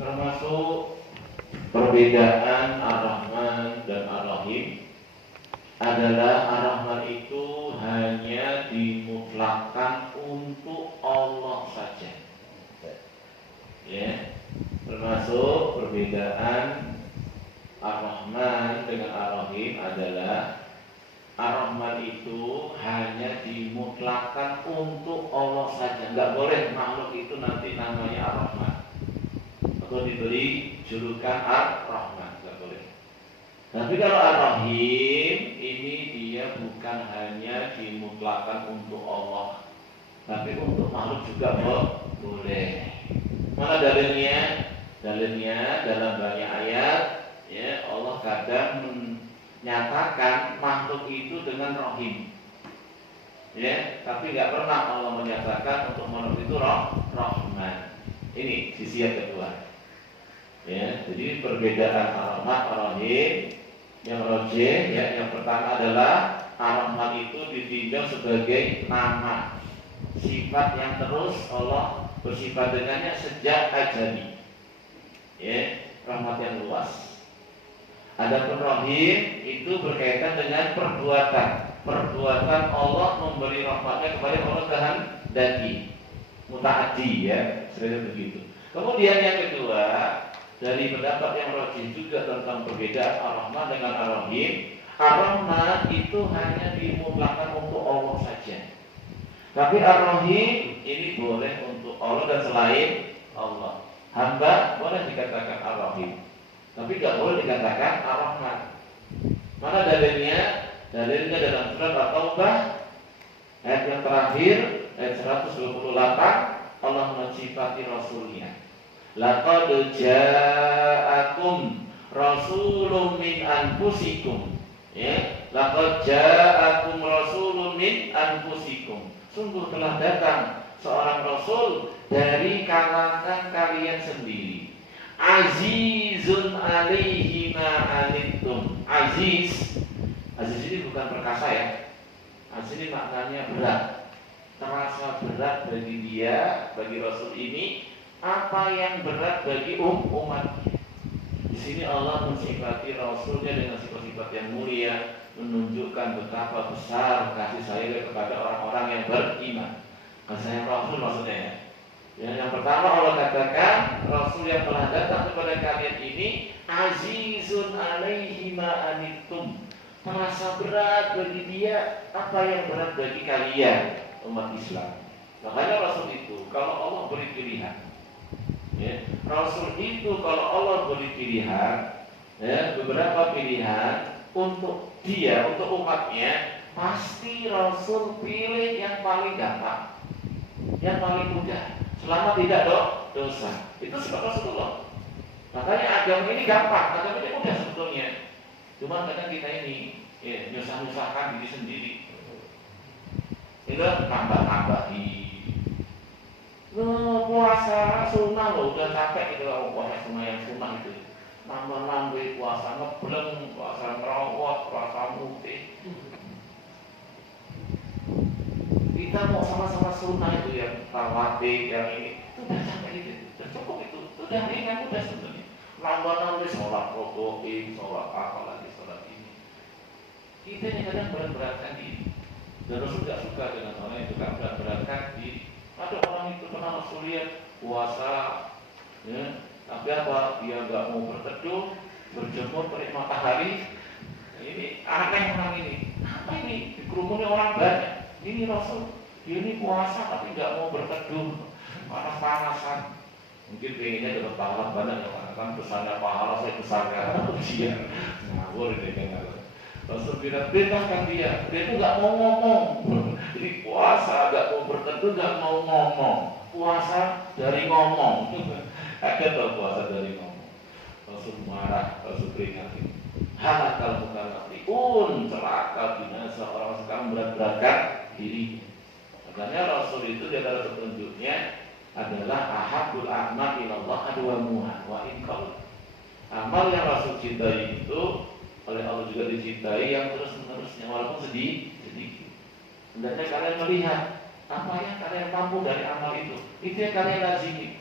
Termasuk perbedaan Ar-Rahman dan Ar-Rahim adalah Ar-Rahman itu hanya dimutlakkan untuk Allah saja. Ya, termasuk perbedaan Ar-Rahman dengan Ar-Rahim adalah Ar-Rahman itu hanya dimutlakkan untuk Allah saja. Enggak boleh makhluk itu nanti namanya Ar-Rahman atau diberi julukan Ar-Rahman, enggak boleh. Tapi kalau Ar-Rahim ini dia bukan hanya dimutlakkan untuk Allah, tapi untuk makhluk juga boleh. Mana dalilnya? Dalilnya dalam banyak ayat, ya Allah kadang menyatakan makhluk itu dengan Rahim, ya, tapi nggak pernah Allah menyatakan untuk makhluk itu Rahman. Ini sisi yang kedua. Ya, jadi perbedaan Ar-Rahman Ar-Rahim yang rojih, ya, yang pertama adalah Ar-Rahman itu ditinjau sebagai nama, sifat yang terus Allah bersifat dengannya sejak azali, ya, rahmat yang luas. Adapun Rahim itu berkaitan dengan perbuatan Allah memberi rahmatnya kepada orang kehendaki, mutaaddi, ya, seperti begitu. Kemudian yang kedua, dari pendapat yang rajih juga tentang perbedaan Ar-Rahman dengan Ar-Rahim, Ar-Rahman itu hanya dimutlakkan untuk Allah saja. Tapi Ar-Rahim ini boleh untuk Allah dan selain Allah. Hamba boleh dikatakan Ar-Rahim, tapi tidak boleh dikatakan Ar-Rahman. Mana dalilnya? Dalilnya dalam surat At-Taubah ayat yang terakhir, ayat 128, Allah mensifati Rasulnya. Laqad ja'akum rasulun min anfusikum, ya, laqad ja'akum rasulun min anfusikum. Sungguh telah datang seorang rasul dari kalangan kalian sendiri. Azizun alaihi ma anittum. Aziz ini bukan perkasa, ya. Aziz ini maknanya berat. Terasa berat bagi dia, bagi rasul ini, apa yang berat bagi umat. Di sini Allah mensifati rasulnya dengan sifat-sifat yang mulia, menunjukkan betapa besar kasih sayang kepada orang-orang yang beriman. Kasih sayang Rasul maksudnya, ya. Yang pertama Allah katakan Rasul yang telah datang kepada kalian ini azizun alaihi ma anittum. Terasa berat bagi dia apa yang berat bagi kalian umat Islam. Makanya Rasul itu kalau Allah beri pilihan, ya, Rasul itu kalau Allah beri pilihan, ya, beberapa pilihan untuk dia, untuk umatnya, pasti Rasul pilih yang paling gampang, yang paling mudah, selama tidak dosa. Itu sebab Rasulullah. Makanya agama ini gampang, agama ini mudah sebetulnya. Cuma kadang kita ini, ya, nyusah-nyusahkan diri sendiri. Itu tambah-tambahi. Puasa sunnah loh, udah capek gitu loh, puasa sunnah yang sunnah itu. Nambah-nambah puasa ngebleng, puasa ngerawat, puasa mutih. Kita mau sama-sama sunnah itu yang tawadih, yang ini, itu udah capek gitu, udah cukup itu, udah ringan, udah sebenarnya. Nambah-nambah sholat roboin, sholat apa lagi, sholat ini. Kita ini kadang berat-beratkan diri. Dan Rasul gak suka dengan orang itu kan berat-beratkan diri. Ada orang itu pernah Rasul lihat puasa, ya, tapi apa? Dia nggak mau berteduh, berjemur terik matahari. Ini aneh orang ini. Apa ini? Dikerumuni orang banyak. Ini Rasul, dia ini puasa tapi nggak mau berteduh, panas-panasan. Mungkin pengennya dapat pahala banyak, ya, kan besarnya pahala saya besarnya ujian. Ngawur ini kan. Rasul bilang perintahkan dia itu nggak mau ngomong. Jadi puasa nggak mau berteduh, nggak mau ngomong. Puasa dari ngomong. Ada tau puasa dari ngomong. Rasul marah, Rasul peringatin. Halakal mukallafun, celaka binasa orang sekarang berat-beratkan diri. Makanya Rasul itu di antara petunjuknya adalah ahabul a'mal ilallah adwamuha wa in qall. Amal yang Rasul cintai itu oleh Allah juga dicintai yang terus-menerusnya walaupun sedikit. Hendaknya kalian melihat apa yang kalian mampu dari amal itu yang kalian lazimi.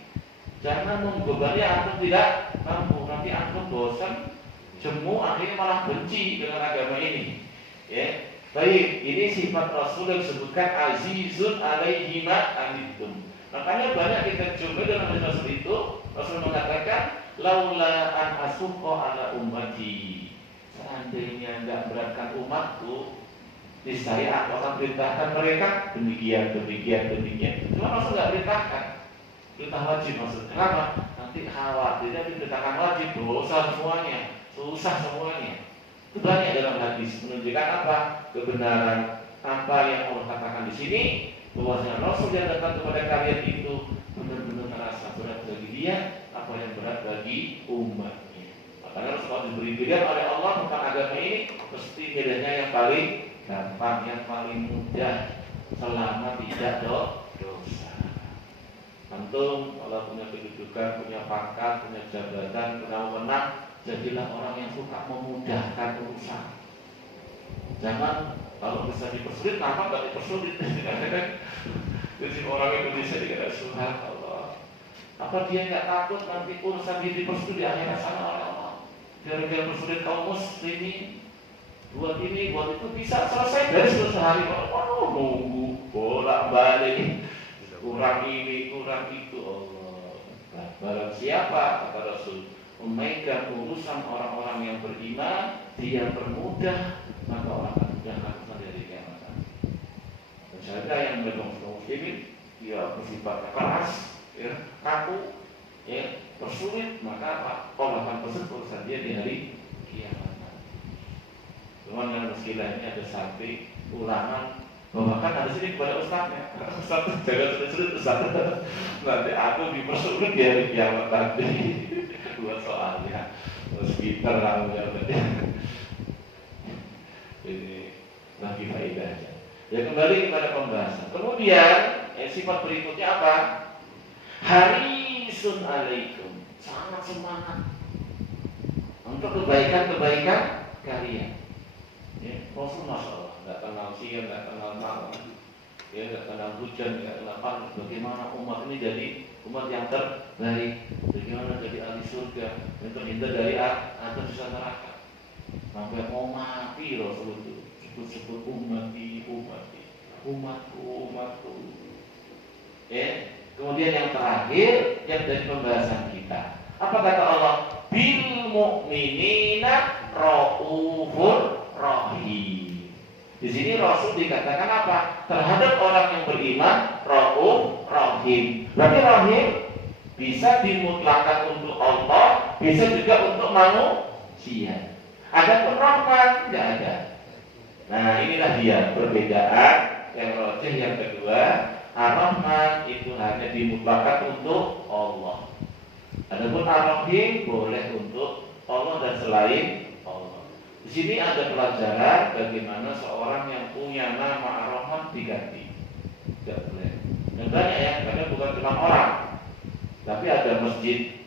Jangan membebani antum tidak mampu. Nanti antum bosan, jemu, akhirnya malah benci dengan agama ini. Ya. Baik, ini sifat Rasul yang disebutkan azizun alaihi ma anittum. Makanya banyak kita jumpa dalam hadis Rasul itu, Rasul mengatakan laula an asuqa ala ummati. Seandainya enggak beratkan umatku, niscaya aku akan perintahkan mereka demikian. Cuma Rasul enggak perintahkan. Perintah wajib maksudnya. Kenapa? Nanti khawatirnya diperintahkan wajib, dosa semuanya, susah semuanya. Itu banyak dalam hadis menunjukkan apa? Kebenaran apa yang Allah katakan di sini, bahwasanya Rasul yang datang kepada kalian itu benar-benar merasa berat bagi dia apa yang berat bagi umatnya. Makanya Rasul diberi pilihan oleh Allah tentang agama ini, mesti pilihannya yang paling gampang, yang paling mudah, selama tidak dosa. Antum kalau punya kedudukan, punya pangkat, punya jabatan, punya wewenang, jadilah orang yang suka memudahkan urusan. Jangan kalau bisa dipersulit, kenapa nggak dipersulit? Jadi orang Indonesia dikata subhanallah. Apa dia nggak takut nanti urusan dia dipersulit di akhirat sana oleh Allah? Gara-gara persulit kaum muslimin, buat ini, buat itu bisa selesai dari sehari. Oh, nunggu bolak-balik, kurang ini, kurang itu. Allah. Barang siapa kata Rasul memegang urusan orang-orang yang beriman, dia permudah, maka orang akan mudahkan urusan dari kiamat. Dan saya yang memegang kaum muslimin, dia bersifat keras, ya, kaku, ya, persulit, maka apa? Allah akan pesan urusan dia di hari kiamat. Cuman yang meskilah ini ada sampai ulangan, bahkan ada sini kepada ustaznya, ustaz jangan sulit-sulit ustaz, nanti aku dipersulit di hari kiamat nanti. Dua soalnya sekitar ramai ini lagi faedahnya. Ya kembali kepada pembahasan. Kemudian sifat berikutnya apa? Harisun alaikum, sangat semangat untuk kebaikan kalian. Ya, Rasul masya Allah, nggak kenal siang, nggak kenal malam, ya nggak kenal hujan, nggak kenal panas. Bagaimana umat ini jadi umat yang terbaik? Bagaimana jadi ahli surga yang terhindar dari azab sisa neraka? Sampai mau mati Rasul itu sebut-sebut umatku. Ya. Kemudian yang terakhir yang dari pembahasan kita, apa kata Allah? Bil mu'minina raufur rahim. Di sini Rasul dikatakan apa? Terhadap orang yang beriman, rauf rahim. Berarti rahim bisa dimutlakan untuk Allah, bisa juga untuk manusia. Adapun rahman tidak ada. Nah, inilah dia perbedaan yang rajih yang kedua. Ar-Rahman itu hanya dimutlakan untuk Allah. Adapun Ar-Rahim boleh untuk Allah dan selain Allah. Di sini ada pelajaran bagaimana seorang yang punya nama Ar-Rahman diganti. Tidak boleh. Dan banyak ya, karena bukan cuma orang, tapi ada masjid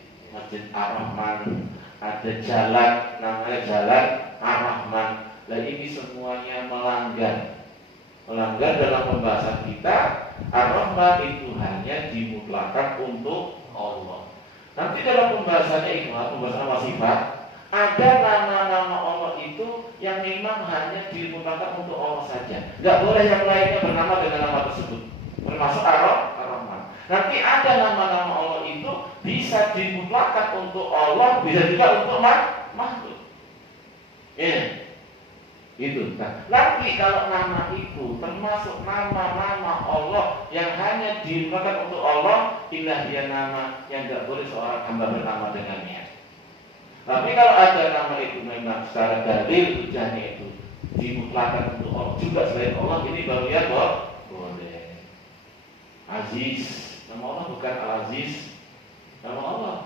Ar-Rahman, ada jalan namanya jalan Ar-Rahman. Nah ini semuanya melanggar dalam pembahasan kita. Ar-Rahman itu hanya dimutlakan untuk Allah. Nanti dalam pembahasannya pembahasan sifat, ada nama-nama Allah itu yang memang hanya dimutlakan untuk Allah saja. Gak boleh yang lainnya bernama dengan nama tersebut, termasuk Ar-Rahman. Nanti ada nama-nama Allah itu bisa dimutlakan untuk Allah, bisa juga untuk makhluk. Ya. Itu. Nah, nanti kalau nama itu termasuk nama-nama Allah yang hanya dimutlakan untuk Allah, inilah dia nama yang tidak boleh seorang hamba bernama dengannya. Tapi kalau ada nama itu memang secara dalil hujahnya itu dimutlakan untuk Allah juga selain Allah, ini baru ya boleh. Aziz, nama Allah bukan Al-Aziz, nama Allah.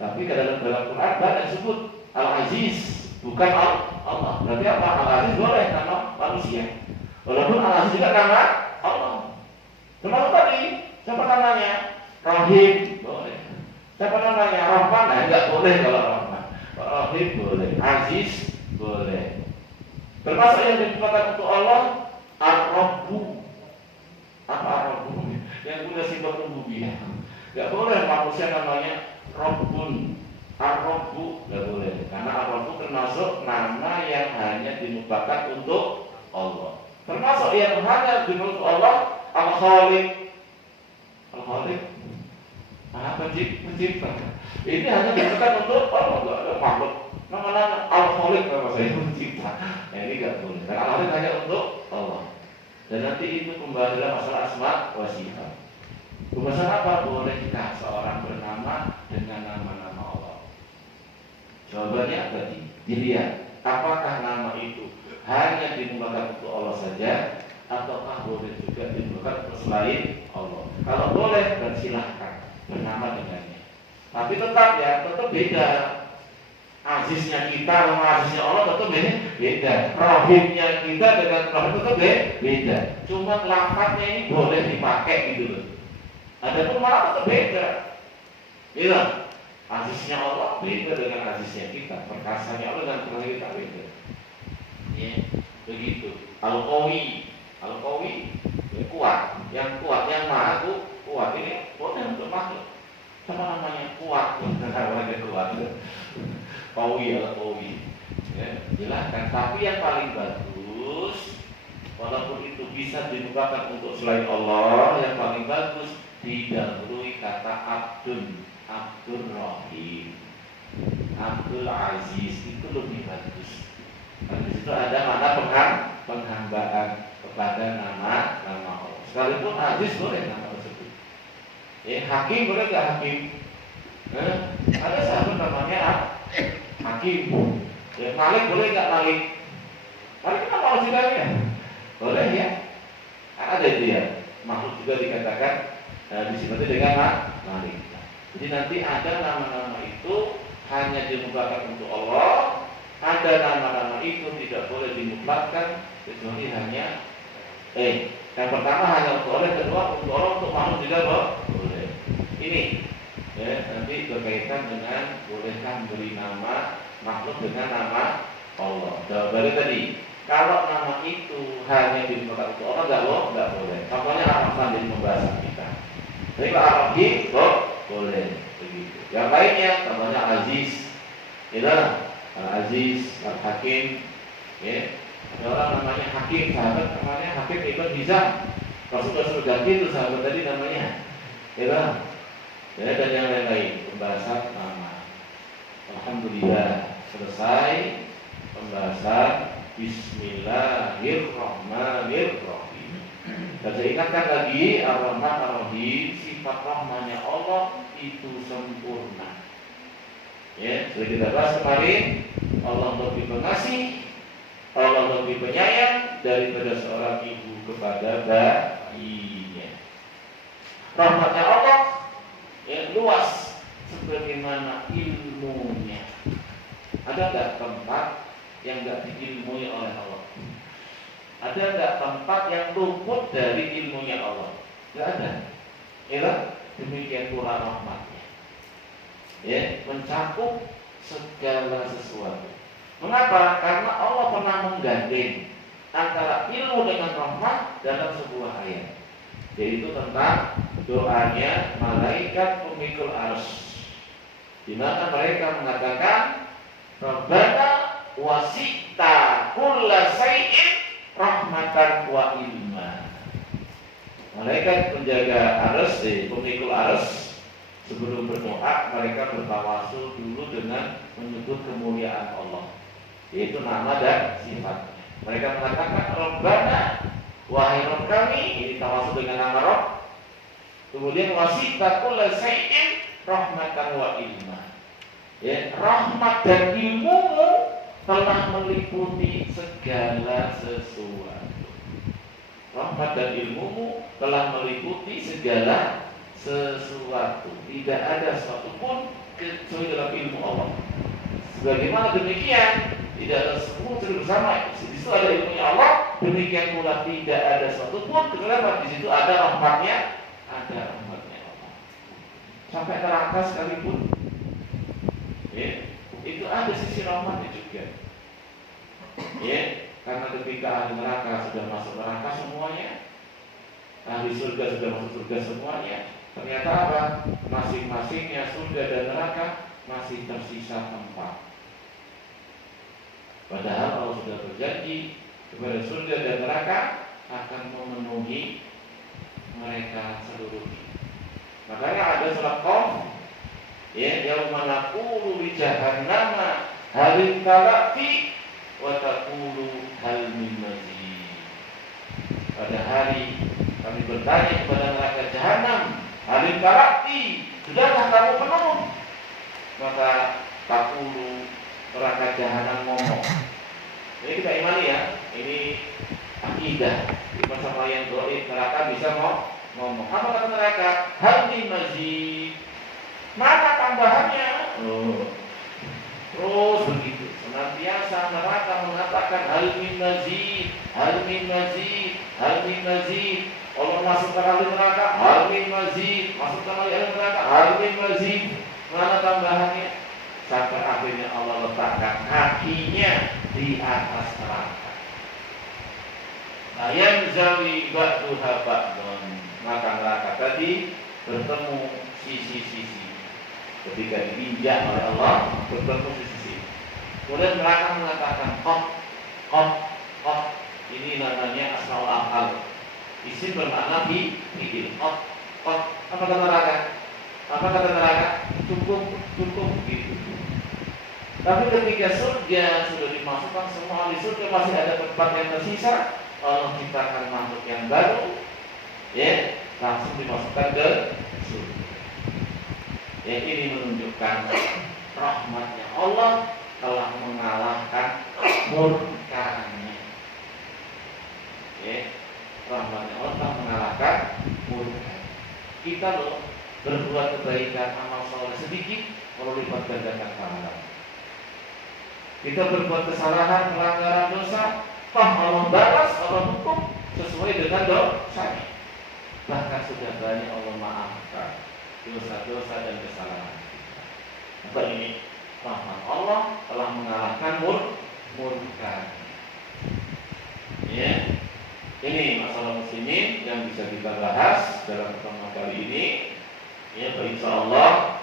Tapi dalam Quran banyak disebut Al-Aziz, bukan Allah. Berarti apa? Al-Aziz boleh nama manusia, walaupun Al-Aziz juga nama Allah. Termasuk tadi, siapa namanya? Rahim boleh. Siapa namanya? Rahman? Nah, enggak boleh kalau Rahman. Rahim boleh. Aziz boleh. Termasuk yang dikatakan untuk Allah Ar-Rabbu. Apa Ar-Rabbu? Yang punya sifat rububiyah. Ya. Gak boleh manusia namanya Rabbun, Ar-Rabbu, gak boleh. Karena Ar-Rabbu termasuk nama yang hanya dimubakan untuk Allah. Termasuk yang hanya dimubakan Allah, Al-Khaliq. Al-Khaliq, pencipta. Ini hanya dimubakan untuk Allah, gak ada makhluk. Nama Al-Khaliq nama saya pencipta. Ini gak boleh. Karena Al-Khaliq hanya untuk Allah. Dan nanti itu pembahasan masalah asma wa sifat. Pembahasan apa? Bolehkah seorang bernama dengan nama-nama Allah? Jawabannya tadi dilihat apakah nama itu hanya dimulakan untuk Allah saja, ataukah boleh juga dimulakan untuk selain Allah. Kalau boleh, dan silahkan bernama dengannya. Tapi tetap beda. Aziznya kita sama aziznya Allah tetap beda. Rohimnya kita dengan rohim tetap beda. Cuma lafadznya ini boleh dipakai gitu loh. Ada pun malah tetap beda. Iya. Aziznya Allah beda dengan aziznya kita. Perkasanya Allah dengan perkasa kita beda. Ya, begitu. Al-Qawi kuat. Yang kuat, yang maha kuat. Ini boleh untuk makhluk. Sama namanya kuat. Namanya kuat. Qawi. Ya, silahkan. Tapi yang paling bagus, walaupun itu bisa dibukakan untuk selain Allah, yang paling bagus didahului kata Abdul Rahim, Abdul Aziz, itu lebih bagus. Karena di situ ada makna penghambaan kepada nama Allah. Sekalipun Aziz boleh nama tersebut. Hakim boleh nggak Hakim? Ada sahabat namanya Hakim. Malik boleh nggak Malik? Malik kan nama manusia boleh ya. Ada itu ya. Makhluk juga dikatakan disebutnya dengan Malik. Jadi nanti ada nama-nama itu hanya dimutlakkan untuk Allah. Ada nama-nama itu tidak boleh dimutlakkan kecuali hanya yang pertama hanya untuk Allah, kedua untuk Allah, untuk makhluk tidak boleh. Ini nanti berkaitan dengan bolehkah memberi nama makhluk dengan nama Allah. Jawabannya tadi, kalau nama itu hanya dimutlakkan untuk Allah nggak boleh. Contohnya Ar-Rahman di pembahasan kita. Jadi kalau Ar-Rahim boleh begitu. Yang lainnya contohnya Aziz, Al-Aziz, Al-Hakim, ya. Ada orang namanya Hakim, sahabat namanya Hakim Ibn Hizam. Rasulullah ganti itu sahabat tadi namanya, ya. Dan yang lain-lain pembahasan nama. Alhamdulillah selesai pembahasan Bismillahirrahmanirrahim. Dan saya ingatkan lagi Ar-Rahman Ar-Rahim, sifat rahmanya Allah itu sempurna. Ya, sudah kita bahas kemarin, Allah lebih pengasih, Allah lebih penyayang daripada seorang ibu kepada bayinya. Rahmatnya Allah luas sebagaimana ilmunya. Ada nggak tempat yang nggak diilmui oleh Allah? Ada nggak tempat yang luput dari ilmunya Allah? Nggak ada. Demikian pula rahmatnya. Mencakup segala sesuatu. Mengapa? Karena Allah pernah menggandeng antara ilmu dengan rahmat dalam sebuah ayat, yaitu tentang doanya malaikat pemikul arsy, di mana mereka mengatakan Rabbana wasi'ta kulla syai'in rahmatan wa ilma. Malaikat penjaga arsy, pemikul arsy, sebelum berdoa mereka bertawasul dulu dengan menyebut kemuliaan Allah, yaitu nama dan sifatnya. Mereka mengatakan Rabbana, wahai Rabb kami, ini tawasul dengan nama Rabb. Kemudian wasi'ta kulla syai'in rahmatan wa ilma. Rahmat dan ilmumu telah meliputi segala sesuatu. Rahmat dan ilmumu telah meliputi segala sesuatu. Tidak ada sesuatu pun kecuali dalam ilmu Allah. Sebagaimana demikian, tidak ada sesuatu bersama. Di situ ada ilmunya Allah. Demikian pula tidak ada sesuatu pun kecuali di situ ada rahmatnya, Allah. Sampai neraka sekalipun, itu ada sisi rahmatnya juga. Karena ketika ahli neraka sudah masuk neraka semuanya, ahli surga sudah masuk surga semuanya, Ternyata apa? Masing-masingnya surga dan neraka masih tersisa tempat. Padahal Allah sudah berjanji kepada surga dan neraka akan memenuhi mereka seluruhnya. Makanya ada surat Qaf, ya, yauma naqulu li jahannama hal talati wa taqulu hal min mazid. Pada hari kami bertanya kepada neraka jahanam, hal talati, sudahkah kamu penuh? Maka taqulu, neraka jahanam ngomong. Ini kita imani ya, ini akidah. Bersama yang doib, neraka bisa ngomong. Apa kata neraka? Hal min mazid. Mana tambahannya? Terus begitu. Senantiasa neraka mengatakan hal min mazid, hal min mazid, hal min mazid. Allah masukkan ahli neraka, hal min mazid. Masukkan ahli neraka, hal min mazid. Mana tambahannya? Sampai akhirnya Allah letakkan kakinya di atas neraka. Yang zawi ba'duha ba'dun. Maka neraka tadi bertemu sisi-sisi. Ketika diinjak oleh Allah, bertemu sisi-sisi. Kemudian neraka mengatakan qaf. Ini namanya asmaul af'al. Isim bermakna fi'il. Qaf. Apa kata neraka? Apa kata neraka? Cukup gitu. Tapi ketika surga sudah dimasukkan semua di surga, masih ada tempat yang tersisa. Allah ciptakan makhluk yang baru, ya, langsung dimasukkan ke surga. Ya, ini menunjukkan rahmatnya Allah telah mengalahkan murkanya. Ya, rahmatnya Allah telah mengalahkan murkanya. Kita loh berbuat kebaikan, amal soleh sedikit, kalau lipat gandakan pahala. Kita berbuat kesalahan, pelanggaran dosa, Allah balas, Allah hukum sesuai dengan dosanya. Bahkan sudah banyak Allah maafkan dosa-dosa dan kesalahan kita. Maka ini rahmat Allah telah mengalahkan murka. Ya, ini masalah muslimin yang bisa kita bahas dalam pertemuan kali ini. Ya, insya Allah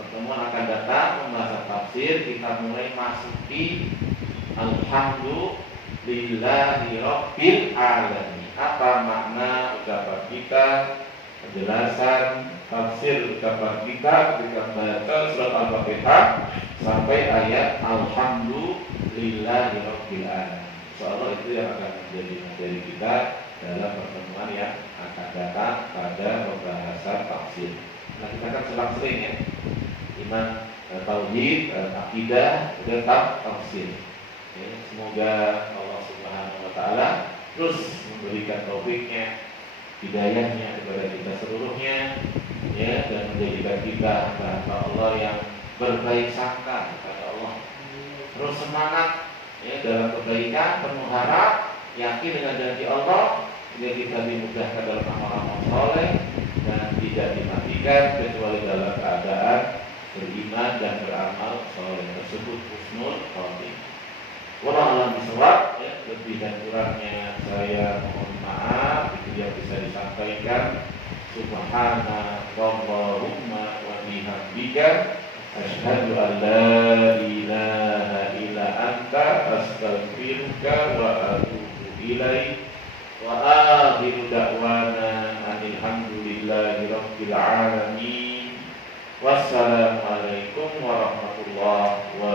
pertemuan akan datang membahas tafsir. Kita mulai masuki Alhamdulillahi Rabbil Alamin. Apa makna ucapan kita, penjelasan tafsir ucapan kita ketika membaca surat Al-Fatihah sampai ayat Alhamdulillahi Rabbil Alamin. Insyaallah itu yang akan menjadi materi kita dalam pertemuan yang akan datang pada pembahasan tafsir. Nah, kita akan selang-seling ya, iman, tauhid, akidah, dan tafsir. Ya, semoga Allah Subhanahu Wa Taala terus memberikan taufiknya, hidayahnya kepada kita seluruhnya, ya, dan menjadikan kita hamba Allah yang berbaik sangka kepada Allah. Terus semangat ya dalam kebaikan, penuh harap, yakin dengan janji Allah, sehingga kita dimudahkan dalam amal-amal soleh dan tidak dimatikan kecuali dalam keadaan beriman dan beramal soleh tersebut. Husnul khotimah. Wallahu a'lam bishawab. Ya, lebih dan kurangnya saya mohon maaf. Itu yang bisa disampaikan. Subhanallahumma wa bihamdika asyhadu an la ilaha illa anta astaghfiruka wa atubu ilaik. Wa akhiru da'wana alhamdulillahi rabbil alamin. Wassalamualaikum warahmatullahi wabarakatuh.